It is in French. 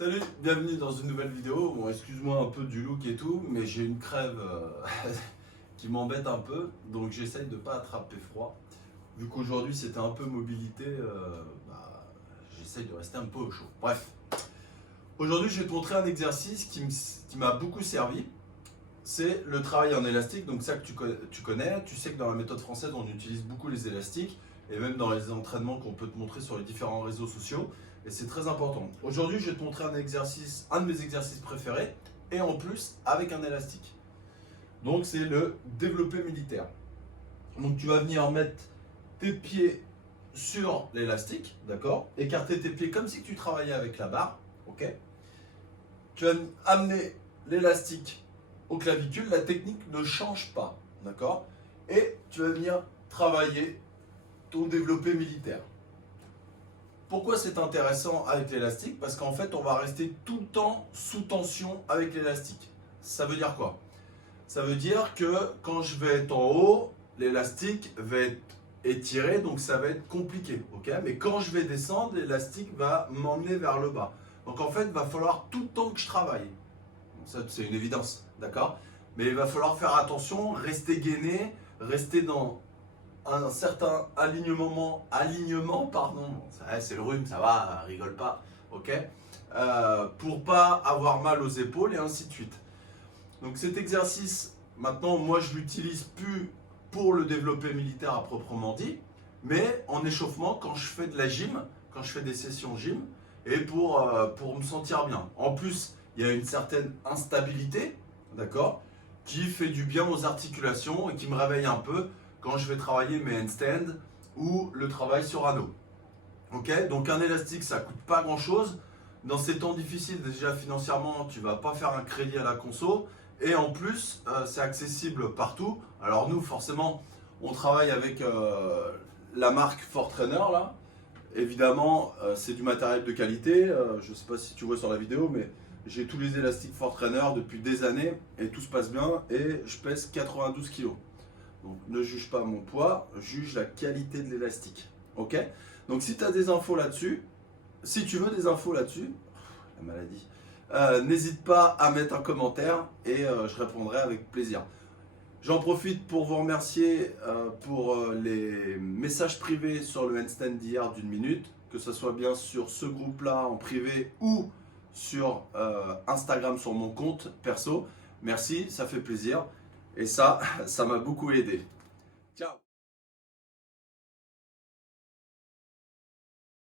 Salut, bienvenue dans une nouvelle vidéo. Bon, excuse-moi un peu du look et tout, mais j'ai une crève qui m'embête un peu, donc j'essaye de ne pas attraper froid. Vu qu'aujourd'hui c'était un peu mobilité, j'essaye de rester un peu au chaud. Bref, aujourd'hui je vais te montrer un exercice qui m'a beaucoup servi. C'est le travail en élastique, donc ça que tu connais. Tu sais que dans la méthode française on utilise beaucoup les élastiques, et même dans les entraînements qu'on peut te montrer sur les différents réseaux sociaux. Et c'est très important. Aujourd'hui, je vais te montrer un de mes exercices préférés, et en plus avec un élastique. Donc c'est le développé militaire. Donc tu vas venir mettre tes pieds sur l'élastique, d'accord? Écarter tes pieds comme si tu travaillais avec la barre, ok? Tu vas amener l'élastique au clavicule, la technique ne change pas, d'accord? Et tu vas venir travailler ton développé militaire. Pourquoi c'est intéressant avec l'élastique? Parce qu'en fait, on va rester tout le temps sous tension avec l'élastique. Ça veut dire quoi? Ça veut dire que quand je vais être en haut, l'élastique va être étiré, donc ça va être compliqué. Okay, mais quand je vais descendre, l'élastique va m'emmener vers le bas. Donc en fait, il va falloir tout le temps que je travaille. Ça, c'est une évidence, d'accord? Mais il va falloir faire attention, rester gainé, rester dans un certain alignement, pardon, c'est le rhume, ça va, rigole pas, ok, pour pas avoir mal aux épaules et ainsi de suite. Donc cet exercice, maintenant, moi je l'utilise plus pour le développé militaire à proprement dit, mais en échauffement quand je fais de la gym, quand je fais des sessions gym, et pour me sentir bien. En plus, il y a une certaine instabilité, d'accord, qui fait du bien aux articulations et qui me réveille un peu quand je vais travailler mes handstands ou le travail sur anneau. Ok, donc un élastique, ça coûte pas grand chose. Dans ces temps difficiles, déjà financièrement, tu vas pas faire un crédit à la conso. Et en plus, c'est accessible partout. Alors nous, forcément, on travaille avec la marque Fortrainer là. Évidemment, c'est du matériel de qualité. Je ne sais pas si tu vois sur la vidéo, mais j'ai tous les élastiques Fortrainer depuis des années et tout se passe bien. Et je pèse 92 kg. Donc ne juge pas mon poids, juge la qualité de l'élastique. Ok? Donc si tu as des infos là-dessus, si tu veux des infos là-dessus, la maladie, n'hésite pas à mettre un commentaire et je répondrai avec plaisir. J'en profite pour vous remercier pour les messages privés sur le handstand d'hier d'une minute, que ce soit bien sur ce groupe-là en privé ou sur Instagram sur mon compte perso. Merci, ça fait plaisir. Et ça m'a beaucoup aidé.